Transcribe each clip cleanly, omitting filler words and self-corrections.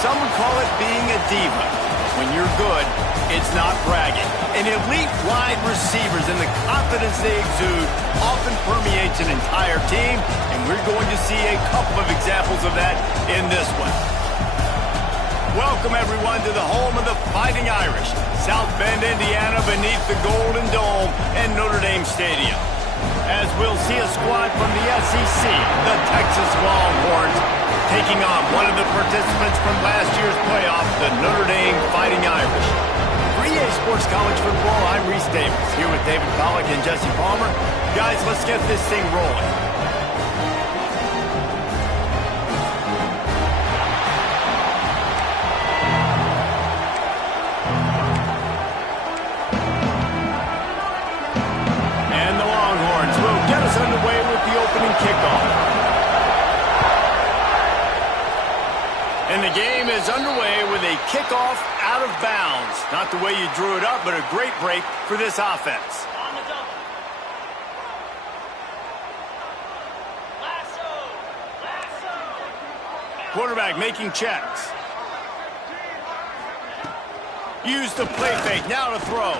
some would call it being a diva. When you're good, it's not bragging. And elite wide receivers and the confidence they exude often permeates an entire team, and we're going to see a couple of examples of that in this one. Welcome, everyone, to the home of the Fighting Irish, South Bend, Indiana, beneath the Golden Dome and Notre Dame Stadium. As we'll see a squad from the SEC, the Texas Longhorns, taking on one of the participants from last year's playoff, the Notre Dame Fighting Irish. For EA Sports College Football, I'm Reese Davis, here with David Pollack and Jesse Palmer. Guys, let's get this thing rolling. And the Longhorns will get us underway with the opening kickoff. And the game is underway with a kickoff out of bounds. Not the way you drew it up, but a great break for this offense. On the double. Lasso. Quarterback making checks. Use the play fake, now to throw.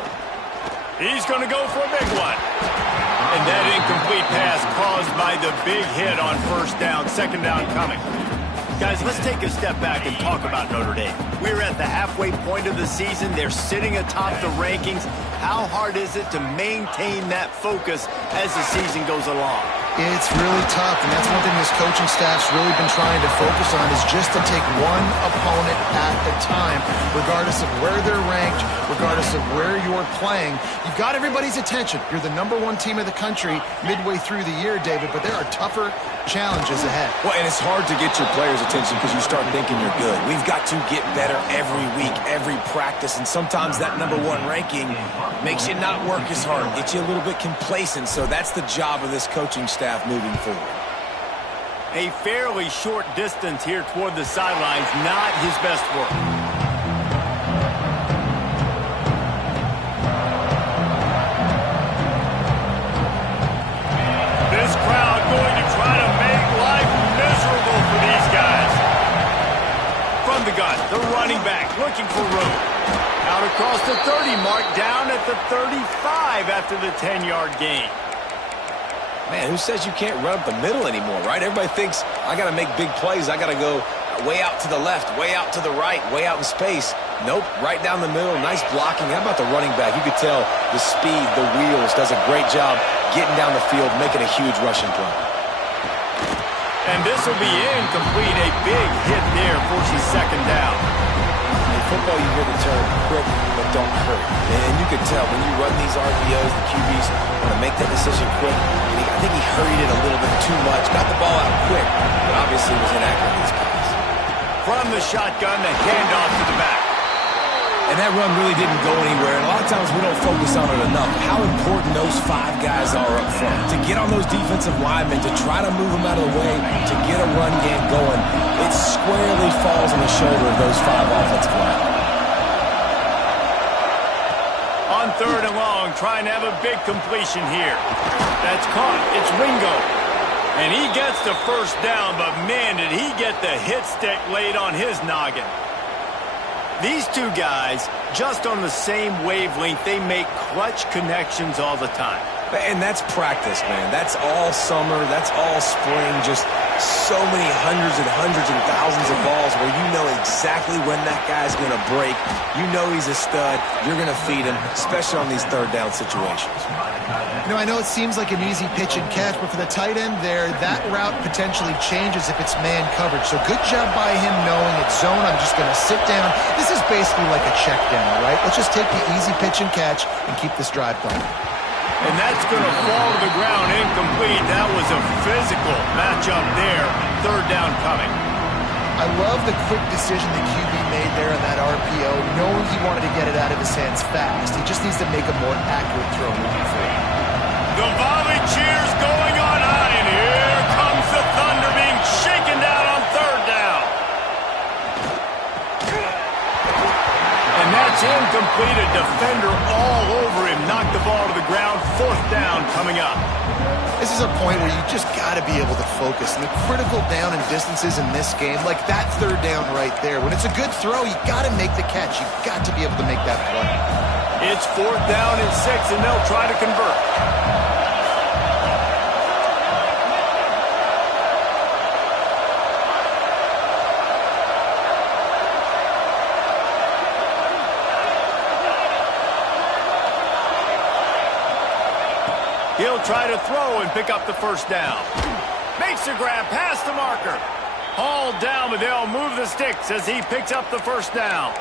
He's going to go for a big one. And that incomplete pass caused by the big hit on first down, second down coming. Guys, let's take a step back and talk about Notre Dame. We're at the halfway point of the season. They're sitting atop the rankings. How hard is it to maintain that focus as the season goes along? It's really tough, and that's one thing this coaching staff's really been trying to focus on is just to take one opponent at a time, regardless of where they're ranked, regardless of where you're playing. You've got everybody's attention. You're the #1 team of the country midway through the year, David, but there are tougher challenges ahead. Well, and it's hard to get your players' attention because you start thinking you're good. We've got to get better every week, every practice, and sometimes that #1 ranking makes you not work as hard, gets you a little bit complacent, so that's the job of this coaching staff moving forward. A fairly short distance here toward the sidelines, not his best work. This crowd going to try to make life miserable for these guys. From the gun, the running back looking for room. Out across the 30 mark, down at the 35 after the 10-yard gain. Man, who says you can't run up the middle anymore, right? Everybody thinks, I got to make big plays. I got to go way out to the left, way out to the right, way out in space. Nope, right down the middle. Nice blocking. How about the running back? You could tell the speed, the wheels, does a great job getting down the field, making a huge rushing play. And this will be incomplete. A big hit there forces second down. In football, you hear the term quick, but don't hurt. And you can tell when you run these RPOs, the QBs want to make that decision quick. I think he hurried it a little bit too much. Got the ball out quick, but obviously was inaccurate in his pass. From the shotgun, the handoff to the back. And that run really didn't go anywhere. And a lot of times we don't focus on it enough. How important those 5 guys are up front. To get on those defensive linemen, to try to move them out of the way, to get a run game going, it squarely falls on the shoulder of those 5 offensive linemen. On third and long, trying to have a big completion here. That's caught. It's Ringo. And he gets the first down, but man, did he get the hit stick laid on his noggin. These two guys, just on the same wavelength, they make clutch connections all the time. And that's practice, man. That's all summer. That's all spring. Just so many hundreds and thousands of balls where you know exactly when that guy's going to break. You know he's a stud. You're going to feed him, especially on these third down situations. You know, I know it seems like an easy pitch and catch, but for the tight end there, that route potentially changes if it's man coverage. So good job by him knowing it's zone. I'm just going to sit down. This is basically like a check down, right? Let's just take the easy pitch and catch and keep this drive going. And that's going to fall to the ground incomplete. That was a physical matchup there. Third down coming. I love the quick decision the QB made there on that RPO, knowing he wanted to get it out of his hands fast. He just needs to make a more accurate throw moving forward. The volley cheers going on high, and here comes the Thunder being shaken down on third down. And that's incomplete. A defender all over him. Knocked the ball to the ground. Fourth down coming up. This is is a point where you just got to be able to focus. And the critical down and distances in this game, like that third down right there, when it's a good throw, you got to make the catch. You've got to be able to make that play. It's 4th down and 6, and they'll try to convert. He'll try to throw and pick up the first down. Makes a grab past the marker. Hauled down, but they'll move the sticks as he picks up the first down.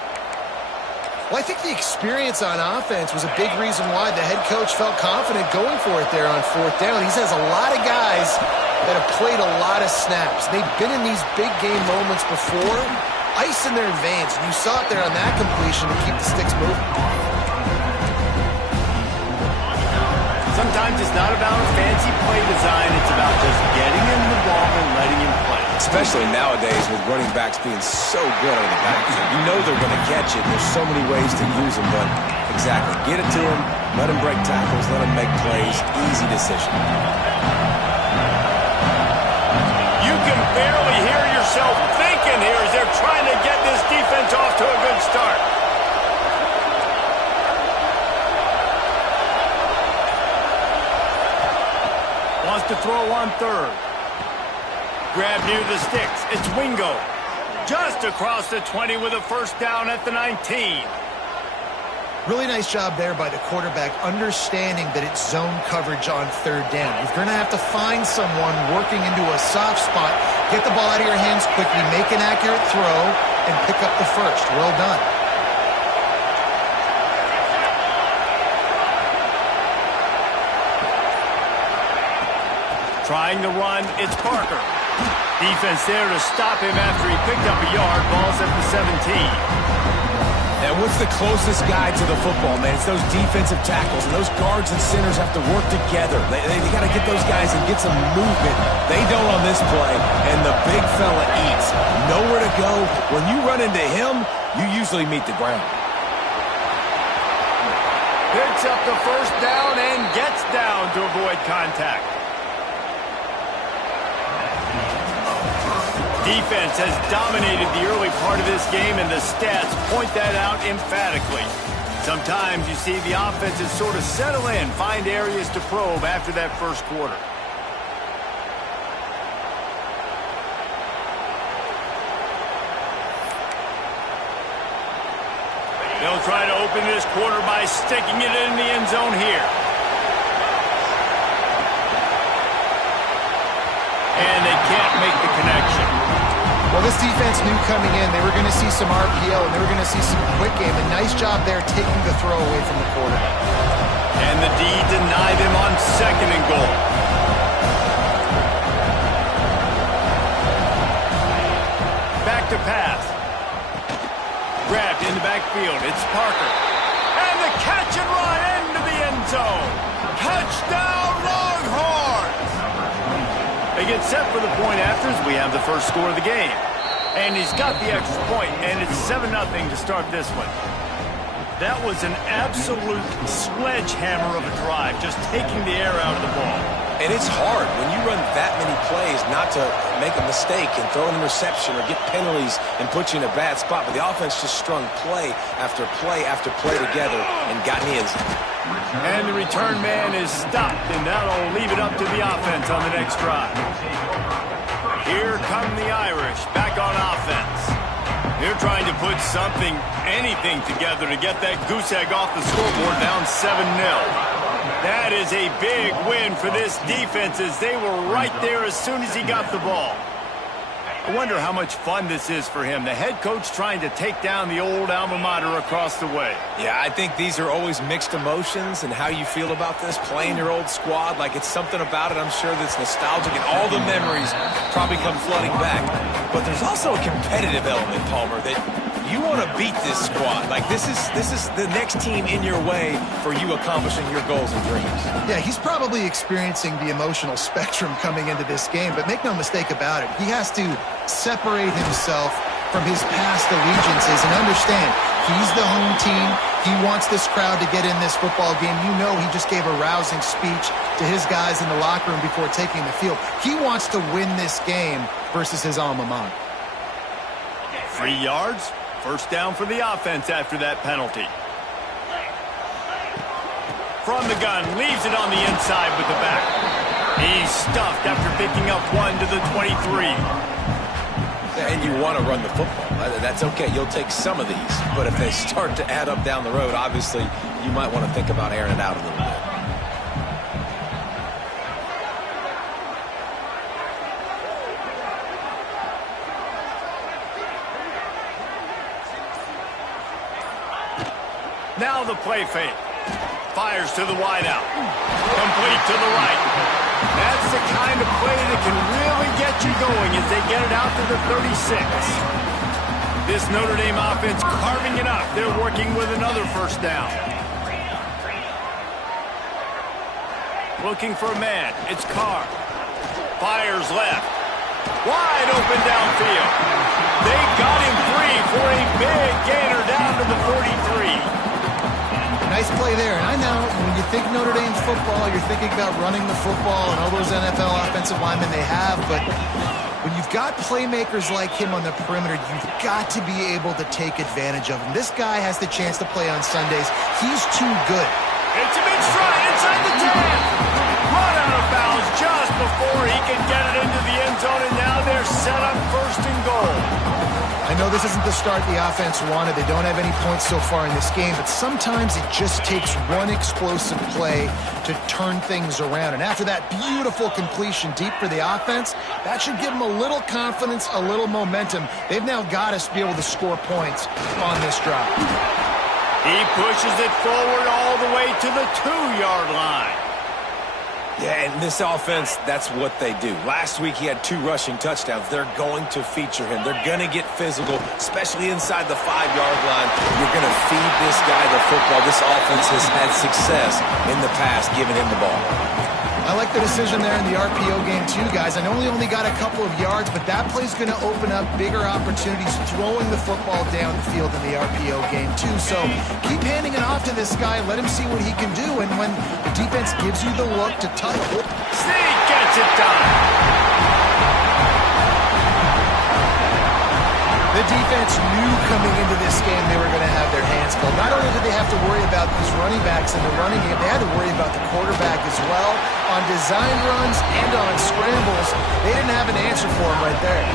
Well, I think the experience on offense was a big reason why the head coach felt confident going for it there on 4th down. He says a lot of guys that have played a lot of snaps. They've been in these big game moments before, ice in their veins, and you saw it there on that completion to keep the sticks moving. Sometimes it's not about a fancy play design. It's about just getting him the ball and letting him play. Especially nowadays with running backs being so good on the backfield. You know they're going to catch it. There's so many ways to use them, but exactly. Get it to him, let him break tackles, let him make plays. Easy decision. You can barely hear yourself thinking here as they're trying to get this defense off to a good start. Wants to throw on 3rd. Grab near the sticks. It's Wingo. Just across the 20 with a first down at the 19. Really nice job there by the quarterback, understanding that it's zone coverage on 3rd down. You're going to have to find someone working into a soft spot, get the ball out of your hands quickly, make an accurate throw, and pick up the first. Well done. Trying to run, it's Parker. Defense there to stop him after he picked up a yard. Ball's at the 17. And what's the closest guy to the football, man? It's those defensive tackles, and those guards and centers have to work together. They got to get those guys and get some movement. They don't on this play, and the big fella eats. Nowhere to go. When you run into him, you usually meet the ground. Picks up the first down and gets down to avoid contact. Defense has dominated the early part of this game, and the stats point that out emphatically. Sometimes you see the offenses sort of settle in, find areas to probe after that first quarter. They'll try to open this quarter by sticking it in the end zone here. And they can't make the connection. Well, this defense knew coming in they were going to see some RPO and they were going to see some quick game. A nice job there taking the throw away from the quarterback. And the D denied him on 2nd and goal. Back to pass. Grabbed in the backfield. It's Parker. And the catch and run into the end zone. Touchdown, Longhorns! They get set for the point after as we have the first score of the game. And he's got the extra point, and it's 7-0 to start this one. That was an absolute sledgehammer of a drive, just taking the air out of the ball. And it's hard when you run that many plays not to make a mistake and throw an interception or get penalties and put you in a bad spot. But the offense just strung play after play after play together and got in the end zone. And the return man is stopped, and that'll leave it up to the offense on the next drive. Here come the Irish back on offense. They're trying to put something, anything together to get that goose egg off the scoreboard down 7-0. That is a big win for this defense as they were right there as soon as he got the ball. I wonder how much fun this is for him. The head coach trying to take down the old alma mater across the way. Yeah, I think these are always mixed emotions and how you feel about this, playing your old squad. Like it's something about it, I'm sure, that's nostalgic, and all the memories probably come flooding back. But there's also a competitive element, Palmer, that you want to beat this squad. Like this is the next team in your way for you accomplishing your goals and dreams. Yeah, he's probably experiencing the emotional spectrum coming into this game, but make no mistake about it, he has to separate himself from his past allegiances. And understand, he's the home team. He wants this crowd to get in this football game. You know he just gave a rousing speech to his guys in the locker room before taking the field. He wants to win this game versus his alma mater. 3 yards. First down for the offense after that penalty. From the gun, leaves it on the inside with the back. He's stuffed after picking up 1 to the 23. And you want to run the football. That's okay. You'll take some of these. But if they start to add up down the road, obviously, you might want to think about airing it out a little bit. Now the play fake. Fires to the wideout. Complete to the right. That's the kind of play that can really get you going as they get it out to the 36. This Notre Dame offense carving it up. They're working with another first down. Looking for a man. It's Carr. Fires left. Wide open downfield. They got him free for a big gainer down to the 43. Nice play there. And I know when you think Notre Dame football, you're thinking about running the football and all those NFL offensive linemen they have. But when you've got playmakers like him on the perimeter, you've got to be able to take advantage of him. This guy has the chance to play on Sundays. He's too good. It's a big stride inside the 10. Run out of bounds just before he can get it into the end zone. And now they're set up first and goal. I know this isn't the start the offense wanted. They don't have any points so far in this game, but sometimes it just takes one explosive play to turn things around. And after that beautiful completion deep for the offense, that should give them a little confidence, a little momentum. They've now got us to be able to score points on this drive. He pushes it forward all the way to the 2-yard line. Yeah, and this offense, that's what they do. Last week he had 2 rushing touchdowns. They're going to feature him. They're going to get physical, especially inside the 5-yard line. You're going to feed this guy the football. This offense has had success in the past giving him the ball. I like the decision there in the RPO game too, guys. I know he only got a couple of yards, but that play's going to open up bigger opportunities throwing the football down the field in the RPO game too. So keep handing it off to this guy. Let him see what he can do. And when the defense gives you the look to touch it. Sneak gets it done. The defense knew coming into this game they were going to have their hands full. Not only did they have to worry about these running backs in the running game, they had to worry about the quarterback as well. On design runs and on scrambles, they didn't have an answer for him right there.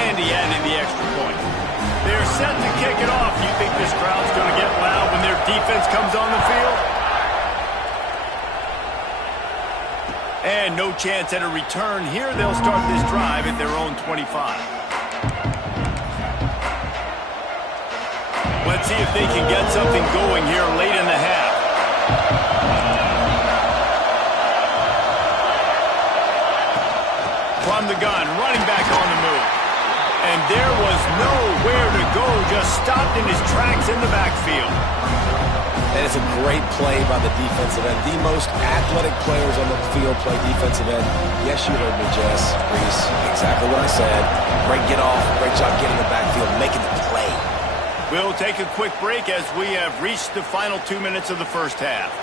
And he added the extra point. They're set to kick it off. Do you think this crowd's going to get loud when their defense comes on the field? And no chance at a return here. They'll start this drive at their own 25. Let's see if they can get something going here late in the half. From the gun, running back on the move. And there was nowhere to go, just stopped in his tracks in the backfield. That is a great play by the defensive end. The most athletic players on the field play defensive end. Yes, you heard me, Jess, Reese. Exactly what I said. Great get off, great job getting the backfield, making the play. We'll take a quick break as we have reached the final 2 minutes of the first half.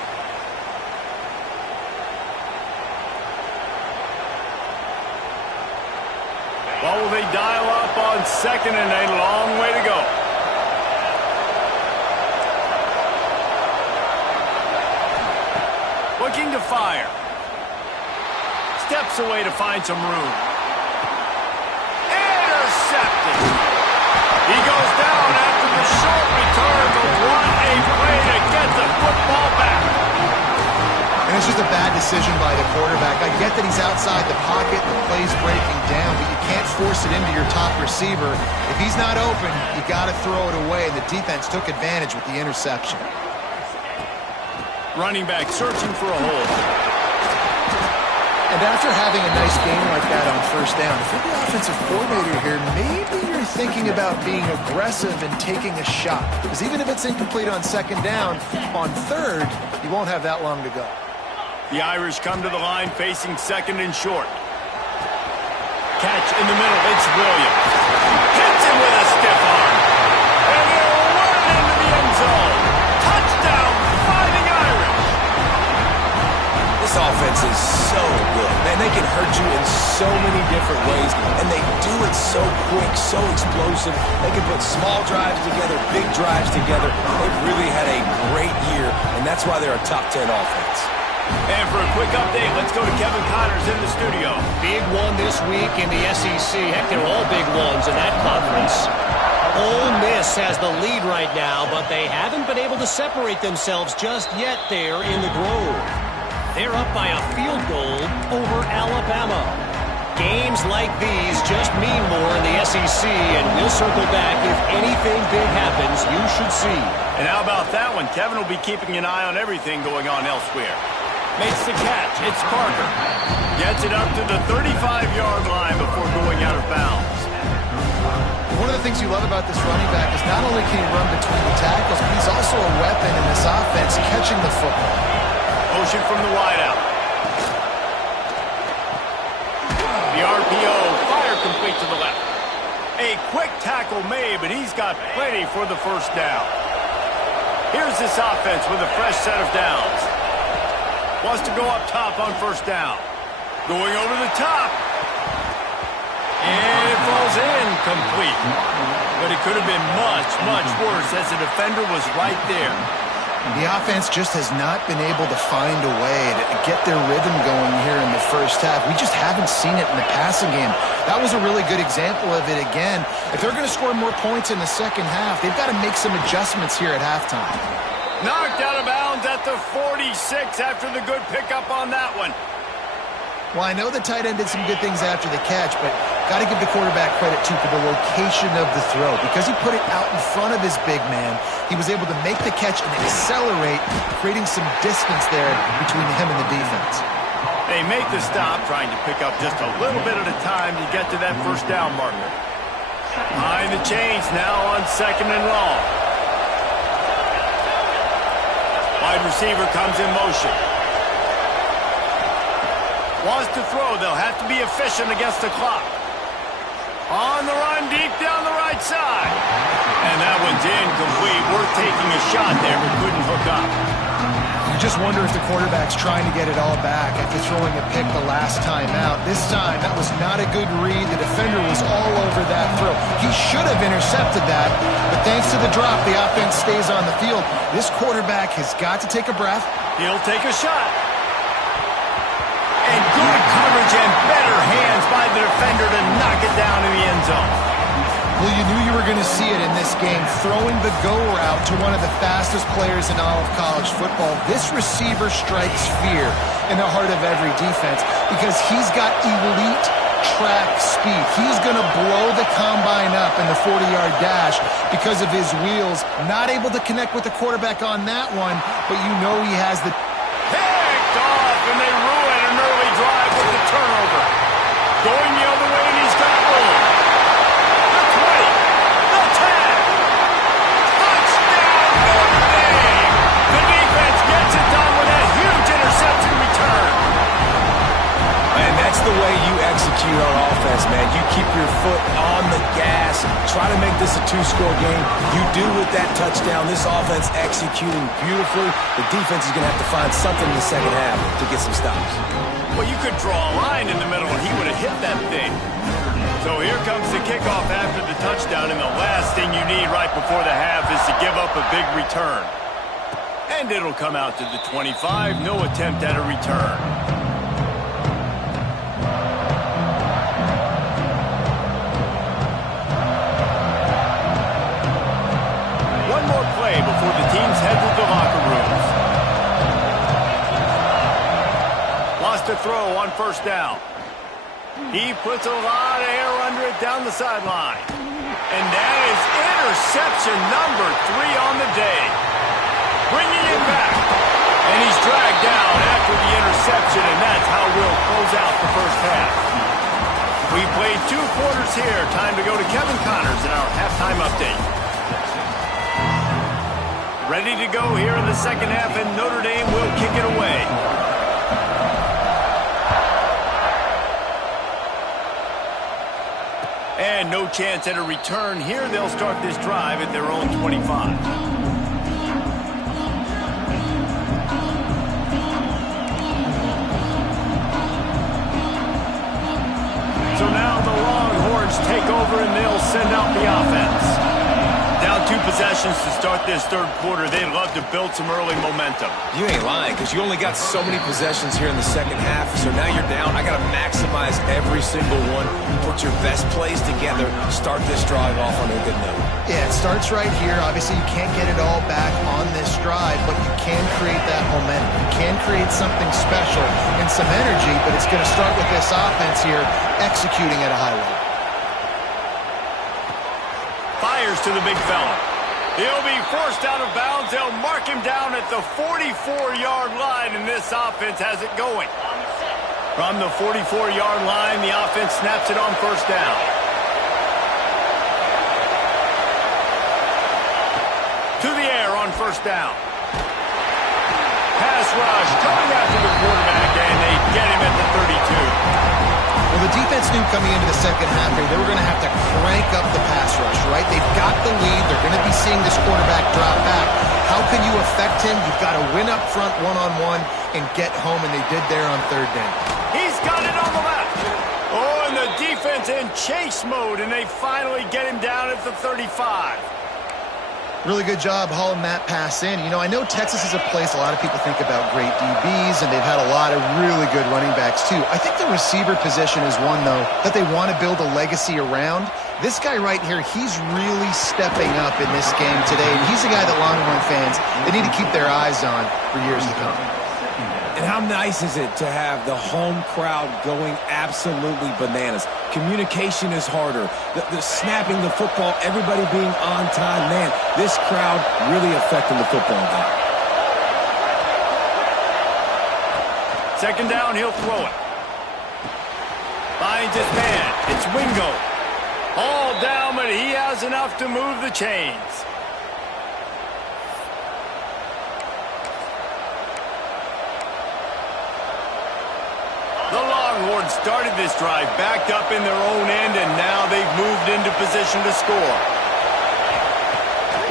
Well, will they dial up on second and a long way to go? Looking to fire. Steps away to find some room. Intercepted. He goes down after the short return, but what a play to get the football back. And it's just a bad decision by the quarterback. I get that he's outside the pocket, the play's breaking down, but you can't force it into your top receiver. If he's not open, you got to throw it away, and the defense took advantage with the interception. Running back searching for a hole. And after having a nice game like that on first down, if you're the offensive coordinator here, maybe you're thinking about being aggressive and taking a shot. Because even if it's incomplete on second down, on third, you won't have that long to go. The Irish come to the line facing second and short. Catch in the middle. It's Williams. Hits him with a stiff defense is so good. Man, they can hurt you in so many different ways, and they do it so quick, so explosive. They can put small drives together, big drives together. They've really had a great year, and that's why they're a top 10 offense. And for a quick update, let's go to Kevin Connors in the studio. Big one this week in the SEC. Heck, they're all big ones in that conference. Ole Miss has the lead right now, but they haven't been able to separate themselves just yet there in the Grove. They're up by a field goal over Alabama. Games like these just mean more in the SEC, and we'll circle back. If anything big happens, you should see. And how about that one? Kevin will be keeping an eye on everything going on elsewhere. Makes the catch. It's Parker. Gets it up to the 35-yard line before going out of bounds. One of the things you love about this running back is not only can he run between the tackles, but he's also a weapon in this offense catching the football. Motion from the wideout. The RPO, fire complete to the left. A quick tackle made, but he's got plenty for the first down. Here's this offense with a fresh set of downs. Wants to go up top on first down. Going over the top. And it falls in complete. But it could have been much, much worse as the defender was right there. The offense just has not been able to find a way to get their rhythm going here in the first half. We just haven't seen it in the passing game. That was a really good example of it again. If they're going to score more points in the second half, they've got to make some adjustments here at halftime. Knocked out of bounds at the 46 after the good pickup on that one. Well, I know the tight end did some good things after the catch, but got to give the quarterback credit, too, for the location of the throw. Because he put it out in front of his big man, he was able to make the catch and accelerate, creating some distance there between him and the defense. They make the stop, trying to pick up just a little bit at a time to get to that first down marker. Behind the chains now on second and long. Wide receiver comes in motion. Wants to throw. They'll have to be efficient against the clock. On the run, deep down the right side. And that one's incomplete. Worth taking a shot there, but couldn't hook up. You just wonder if the quarterback's trying to get it all back after throwing a pick the last time out. This time, that was not a good read. The defender was all over that throw. He should have intercepted that, but thanks to the drop, the offense stays on the field. This quarterback has got to take a breath. He'll take a shot. And good coverage and better hands by the defender to knock it down in the end zone. Well, you knew you were going to see it in this game, throwing the go route to one of the fastest players in all of college football. This receiver strikes fear in the heart of every defense because he's got elite track speed. He's going to blow the combine up in the 40-yard dash because of his wheels. Not able to connect with the quarterback on that one, but you know he has the... Picked off, and they ruin an early drive with the turnover. Going the other way, and he's got room. The 20, the 10. Touchdown, Notre Dame. The defense gets it done with a huge interception return. And that's the way you execute on offense, man. You keep your foot on the gas. Try to make this a two-score game. You do with that touchdown. This offense executing beautifully. The defense is going to have to find something in the second half to get some stops. Well, you could draw a line in the middle, and he would have hit that thing. So here comes the kickoff after the touchdown, and the last thing you need right before the half is to give up a big return. And it'll come out to the 25. No attempt at a return. One more play before the teams head to the locker rooms. Lost a throw on first down. He puts a lot of air under it down the sideline. And that is interception number 3 on the day. Bringing it back. And he's dragged down after the interception, and that's how we'll close out the first half. We played 2 quarters here. Time to go to Kevin Connors in our halftime update. Ready to go here in the second half, and Notre Dame will kick it away. And no chance at a return here. They'll start this drive at their own 25. coach take over, and they'll send out the offense. Down 2 possessions to start this third quarter. They'd love to build some early momentum. You ain't lying, because you only got so many possessions here in the second half, so now you're down. I got to maximize every single one. Put your best plays together. Start this drive off on a good note. Yeah, it starts right here. Obviously, you can't get it all back on this drive, but you can create that momentum. You can create something special and some energy, but it's going to start with this offense here executing at a high level. Fires to the big fella. He'll be forced out of bounds. They'll mark him down at the 44-yard line, and this offense has it going. From the 44-yard line, the offense snaps it on first down. To the air on first down. Pass rush, coming after the quarterback, and they get him at the 32. Well, the defense knew coming into the second half here they were going to have to crank up the pass rush, right? They've got the lead. They're going to be seeing this quarterback drop back. How can you affect him? You've got to win up front one-on-one and get home, and they did there on third down. He's got it on the left. Oh, and the defense in chase mode, and they finally get him down at the 35. Really good job hauling that pass in. You know, I know Texas is a place a lot of people think about great DBs, and they've had a lot of really good running backs, too. I think the receiver position is one, though, that they want to build a legacy around. This guy right here, he's really stepping up in this game today, and he's a guy that Longhorn fans, they need to keep their eyes on for years to come. And how nice is it to have the home crowd going absolutely bananas? Communication is harder. The snapping the football, everybody being on time. Man, this crowd really affecting the football game. Second down, he'll throw it. Finds his man. It's Wingo. All down, but he has enough to move the chains. The Longhorns started this drive backed up in their own end, and now they've moved into position to score.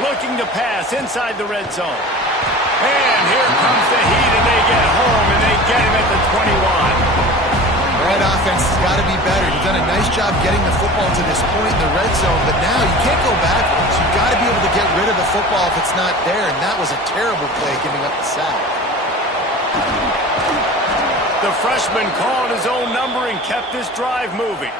Looking to pass inside the red zone. And here comes the heat, and they get home, and they get him at the 21. All right, offense has got to be better. You've done a nice job getting the football to this point in the red zone, but now you can't go backwards. You've got to be able to get rid of the football if it's not there, and that was a terrible play giving up the sack. The freshman called his own number and kept this drive moving.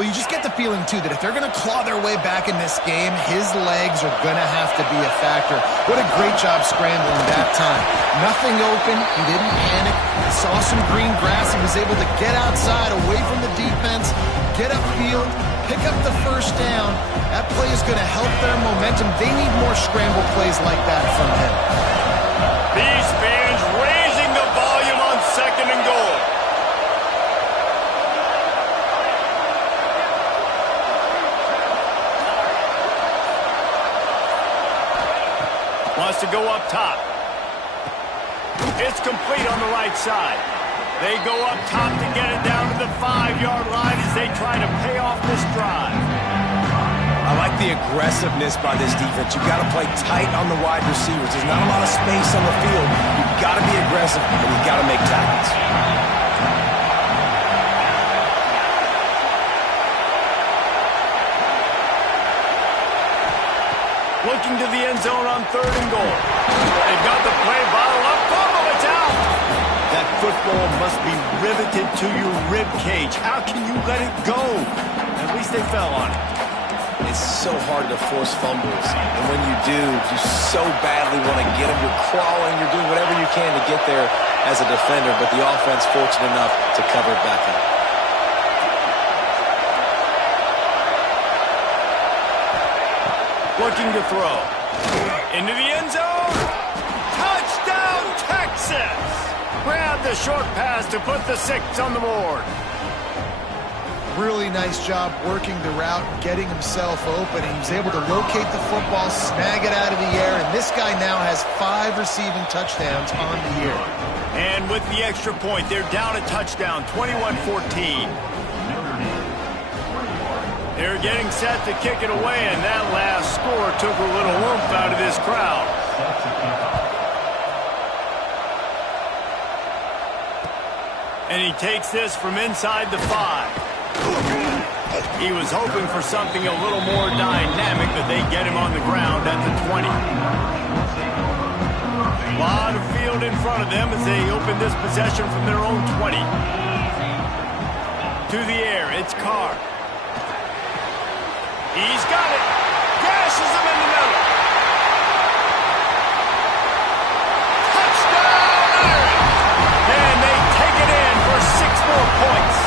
Well, you just get the feeling, too, that if they're going to claw their way back in this game, his legs are going to have to be a factor. What a great job scrambling that time. Nothing open. He didn't panic. He saw some green grass. He was able to get outside, away from the defense, get upfield, pick up the first down. That play is going to help their momentum. They need more scramble plays like that from him. These fans raising the volume on second and goal. Wants to go up top. It's complete on the right side. They go up top to get it down to the 5-yard line as they try to pay off this drive. I like the aggressiveness by this defense. You've got to play tight on the wide receivers. There's not a lot of space on the field. You've got to be aggressive, and you've got to make tackles. Looking to the end zone on third and goal. They've got the play bottle up. Fumble, it's out. That football must be riveted to your rib cage. How can you let it go? At least they fell on it. It's so hard to force fumbles, and when you do, you so badly want to get them. You're crawling, you're doing whatever you can to get there as a defender, but the offense fortunate enough to cover it back up. Looking to throw. Into the end zone. Touchdown, Texas! Grab the short pass to put the 6 on the board. Really nice job working the route, getting himself open, and he was able to locate the football, snag it out of the air, and this guy now has 5 receiving touchdowns on the year. And with the extra point, they're down a touchdown, 21-14. They're getting set to kick it away, and that last score took a little oomph out of this crowd. And he takes this from inside the 5. He was hoping for something a little more dynamic, but they get him on the ground at the 20. A lot of field in front of them as they open this possession from their own 20. To the air, it's Carr. He's got it. Gashes him in the middle. Touchdown, Aaron! And they take it in for 6 more points.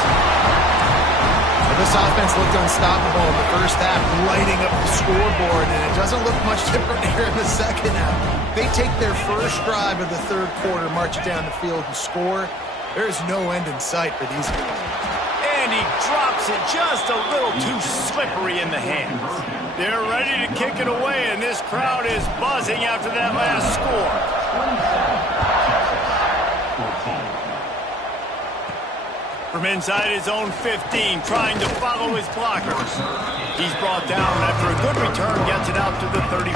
This offense looked unstoppable in the first half, lighting up the scoreboard, and it doesn't look much different here in the second half. They take their first drive of the third quarter, march it down the field, and score. There's no end in sight for these guys. And he drops it just a little too slippery in the hands. They're ready to kick it away, and this crowd is buzzing after that last score. From inside his own 15, trying to follow his blockers. He's brought down after a good return, gets it out to the 31.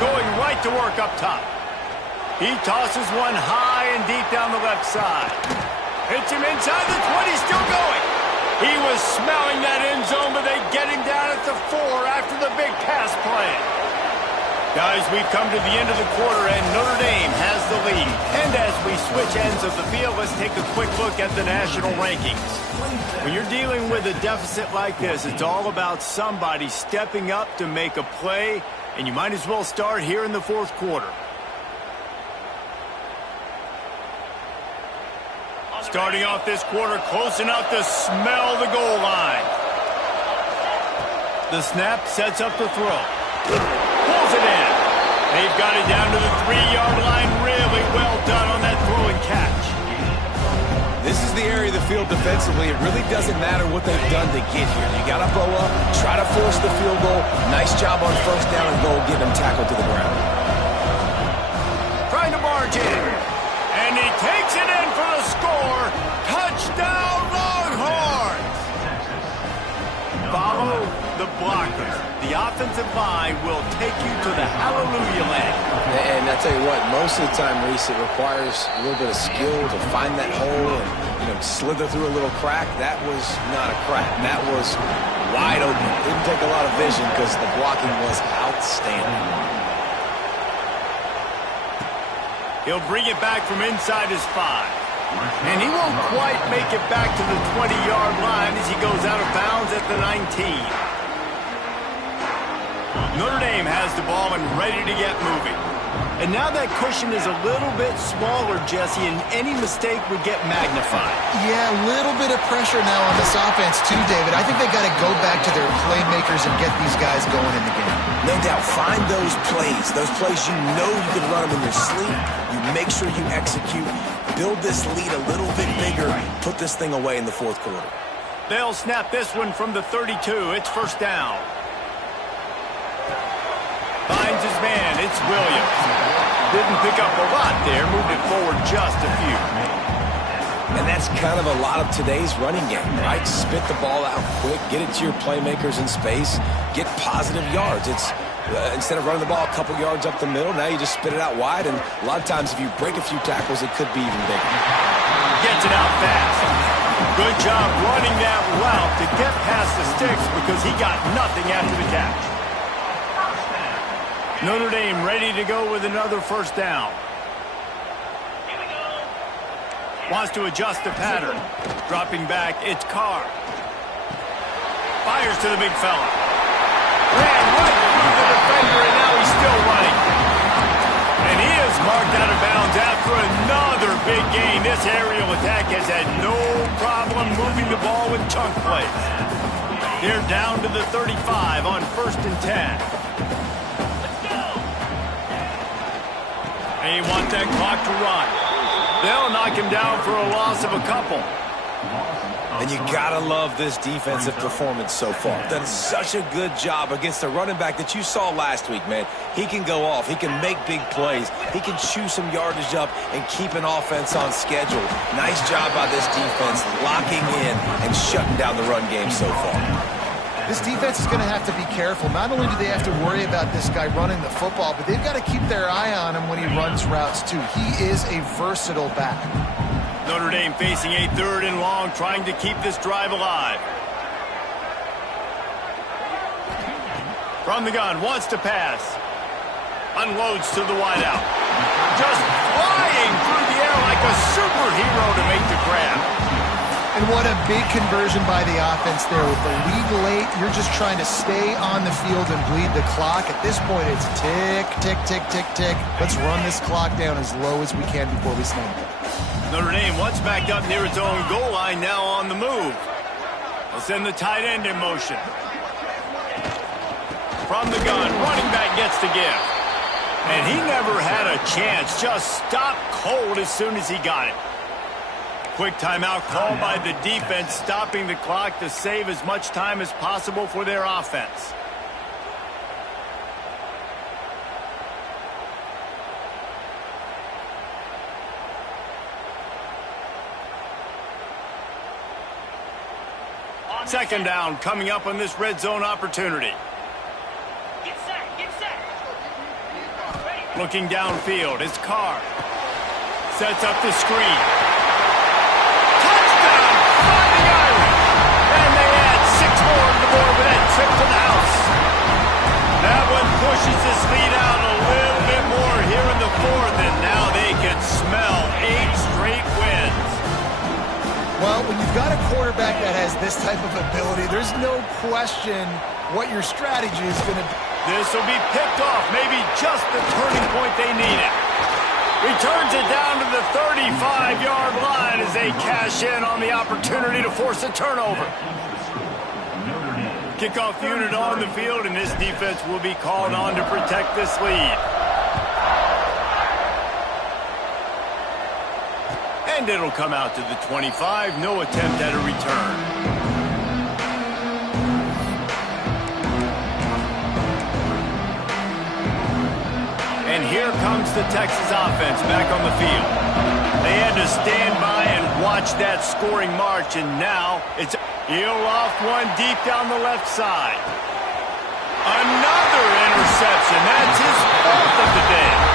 Going right to work up top. He tosses one high and deep down the left side. Hits him inside the 20, still going. He was smelling that end zone, but they get him down at the 4 after the big pass play. Guys, we've come to the end of the quarter, and Notre Dame has the lead. And as we switch ends of the field, let's take a quick look at the national rankings. When you're dealing with a deficit like this, it's all about somebody stepping up to make a play, and you might as well start here in the fourth quarter. Starting off this quarter close enough to smell the goal line. The snap sets up the throw. Pulls it in. They've got it down to the 3-yard line. Really well done on that throw and catch. This is the area of the field defensively. It really doesn't matter what they've done to get here. You got to bow up, try to force the field goal. Nice job on first down and goal, getting them tackled to the ground. Trying to march in. And he takes it in for the score. Touchdown, Longhorns! Follow the blockers. The offensive line will take you to the hallelujah land. And I tell you what, most of the time, Reese, it requires a little bit of skill to find that hole and, slither through a little crack. That was not a crack. That was wide open. Didn't take a lot of vision because the blocking was outstanding. He'll bring it back from inside his 5. And he won't quite make it back to the 20-yard line as he goes out of bounds at the 19. Notre Dame has the ball and ready to get moving. And now that cushion is a little bit smaller, Jesse, and any mistake would get magnified. Yeah, a little bit of pressure now on this offense too, David. I think they got to go back to their playmakers and get these guys going in the game. No doubt, find those plays you know you can run them in your sleep. You make sure you execute, build this lead a little bit bigger, put this thing away in the fourth quarter. They'll snap this one from the 32. It's first down. Finds his man. It's Williams. Didn't pick up a lot there. Moved it forward just a few. And that's kind of a lot of today's running game, right? Spit the ball out quick, get it to your playmakers in space, get positive yards. It's instead of running the ball a couple yards up the middle, now you just spit it out wide, and a lot of times if you break a few tackles, it could be even bigger. Gets it out fast. Good job running that route to get past the sticks because he got nothing after the catch. Notre Dame ready to go with another first down. Wants to adjust the pattern. Dropping back, it's Carr. Fires to the big fella. Ran right through the defender, and now he's still running. And he is marked out of bounds after another big gain. This aerial attack has had no problem moving the ball with chunk plays. They're down to the 35 on 1st and 10. They want that clock to run. They'll knock him down for a loss of a couple. And you gotta love this defensive performance so far. Done such a good job against the running back that you saw last week, man. He can go off. He can make big plays. He can chew some yardage up and keep an offense on schedule. Nice job by this defense locking in and shutting down the run game so far. This defense is going to have to be careful. Not only do they have to worry about this guy running the football, but they've got to keep their eye on him when he runs routes too. He is a versatile back. Notre Dame facing a 3rd and long, trying to keep this drive alive. From the gun, wants to pass. Unloads to the wideout. Just flying through the air like a superhero to make the grab. And what a big conversion by the offense there. With the lead late, you're just trying to stay on the field and bleed the clock. At this point, it's tick, tick, tick, tick, tick. Let's run this clock down as low as we can before we snap it. Notre Dame once backed up near its own goal line, now on the move. They'll send the tight end in motion. From the gun, running back gets the give. And he never had a chance, just stopped cold as soon as he got it. Quick timeout called by the defense, stopping the clock to save as much time as possible for their offense. Second down coming up on this red zone opportunity. Get set, get set. Looking downfield, it's Carr. Sets up the screen. Touchdown, Fighting Irish. And they add 6 more to the board with that trip to the house. That one pushes this lead out a little bit more here in the 4th, and now they can smell 8 straight wins. Well, when you've got a quarterback that has this type of ability, there's no question what your strategy is going to be. This will be picked off, maybe just the turning point they needed. Returns it down to the 35-yard line as they cash in on the opportunity to force a turnover. Kickoff unit on the field, and this defense will be called on to protect this lead. And it'll come out to the 25, no attempt at a return. And here comes the Texas offense back on the field. They had to stand by and watch that scoring march, and now it's he'll loft one deep down the left side. Another interception. That's his 4th of the day.